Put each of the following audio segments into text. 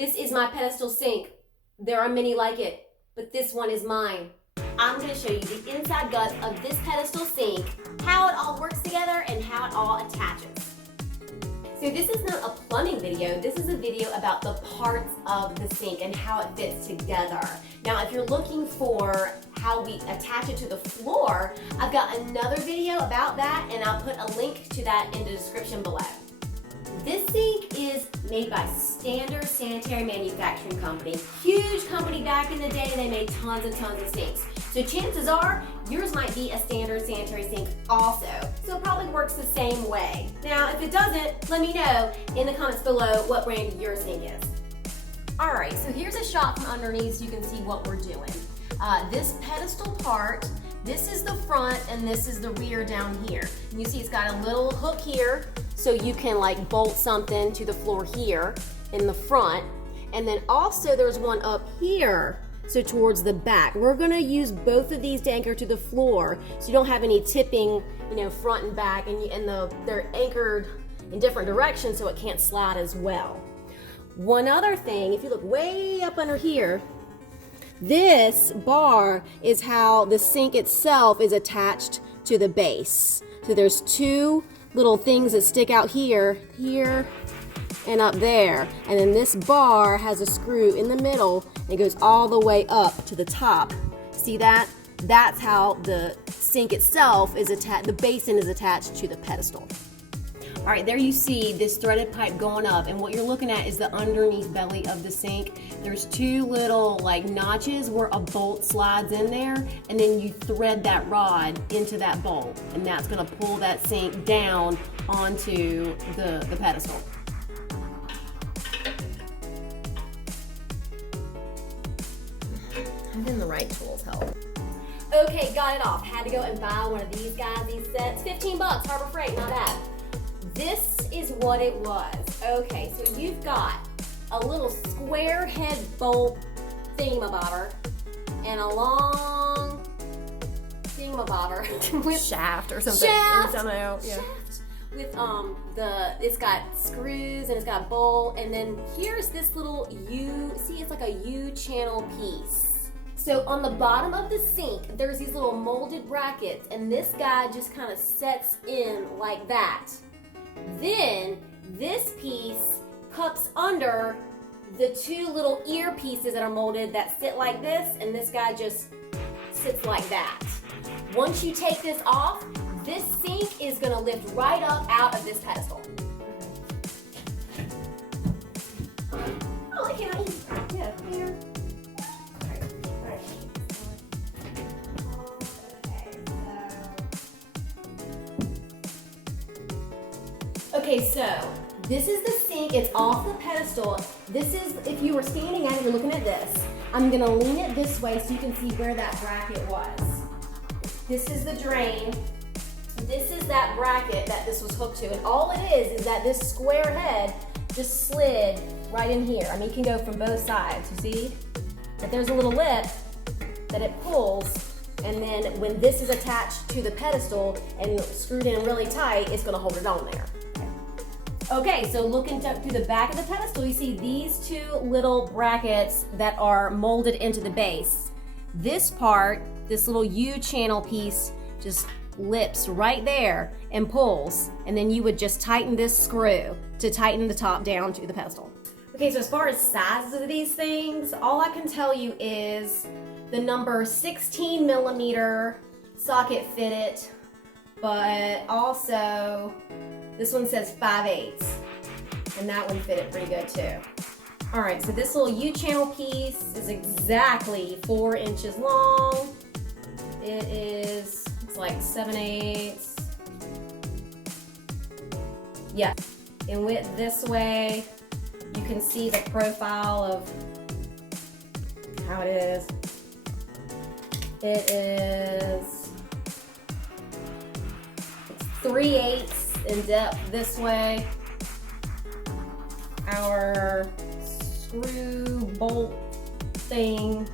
This is my pedestal sink. There are many like it, but this one is mine. I'm going to show you the inside guts of this pedestal sink, how it all works together, and how it all attaches. So this is not a plumbing video, this is a video about the parts of the sink and how it fits together. Now if you're looking for how we attach it to the floor, I've got another video about that and I'll put a link to that in the description below. This sink is made by Standard Sanitary manufacturing company. Huge company back in the day, they made tons and tons of sinks. So chances are, yours might be a Standard Sanitary sink also. So it probably works the same way. Now, if it doesn't, let me know in the comments below what brand your sink is. All right, so here's a shot from underneath so you can see what we're doing. This pedestal part, this is the front and this is the rear down here. And you see it's got a little hook here so you can like bolt something to the floor here in the front. And then also there's one up here, so towards the back. We're gonna use both of these to anchor to the floor so you don't have any tipping, front and back, and they're anchored in different directions so it can't slide as well. One other thing, if you look way up under here, this bar is how the sink itself is attached to the base. So there's two little things that stick out here, and up there. And then this bar has a screw in the middle and it goes all the way up to the top. See that? That's how the sink itself is attached, the basin is attached to the pedestal. All right, there you see this threaded pipe going up, and what you're looking at is the underneath belly of the sink. There's two little notches where a bolt slides in there, and then you thread that rod into that bolt, and that's gonna pull that sink down onto the pedestal. Having the right tools help. Okay, got it off. Had to go and buy one of these guys, these sets. 15 bucks, Harbor Freight, not bad. This is what it was. Okay, so you've got a little square head bolt thingamabobber and a long thingamabobber with shaft or something. Shaft. Yeah. With it's got screws and it's got a bolt, and then here's this little U. See, it's like a U channel piece. So on the bottom of the sink, there's these little molded brackets, and this guy just kind of sets in like that. Then this piece cups under the two little ear pieces that are molded that sit like this, and this guy just sits like that. Once you take this off, this sink is going to lift right up out of this pedestal. Oh, I can't eat. Yeah, here. Okay, so this is the sink. It's off the pedestal. This is, if you were standing at it, you're looking at this. I'm gonna lean it this way so you can see where that bracket was. This is the drain. This is that bracket that this was hooked to. And all it is that this square head just slid right in here. I mean, you can go from both sides, you see? But there's a little lip that it pulls, and then when this is attached to the pedestal and screwed in really tight, it's gonna hold it on there. Okay, so looking through the back of the pedestal, you see these two little brackets that are molded into the base. This part, this little U channel piece, just lips right there and pulls, and then you would just tighten this screw to tighten the top down to the pedestal. Okay, so as far as sizes of these things, all I can tell you is the number 16 millimeter socket fitted, but also this one says 5/8, and that one fitted pretty good too. All right, so this little U-channel piece is exactly 4 inches long. It's like 7/8. Yeah, and width this way, you can see the profile of how it is. It is 3/8 in depth this way. Our screw bolt thing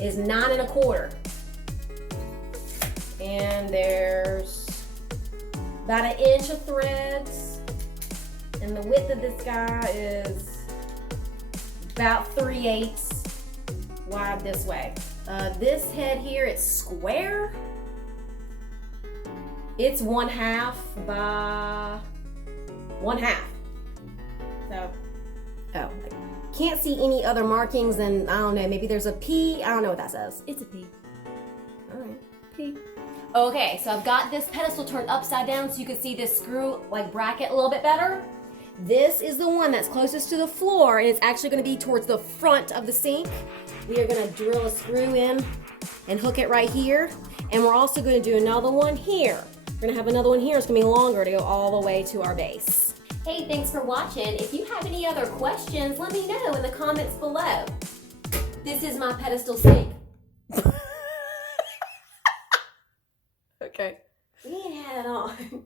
is 9 1/4, and there's about 1 inch of threads And the width of this guy is about 3/8 wide this way. This head here is square. It's 1/2 by 1/2. So, I can't see any other markings, and I don't know, maybe there's a P. I don't know what that says. It's a P. All right, P. Okay, so I've got this pedestal turned upside down so you can see this screw like bracket a little bit better. This is the one that's closest to the floor, and it's actually going to be towards the front of the sink. We are going to drill a screw in and hook it right here, and we're also going to do another one here. We're going to have another one here. It's going to be longer to go all the way to our base. Hey, thanks for watching. If you have any other questions, let me know in the comments below. This is my pedestal sink. Okay. We ain't had it on.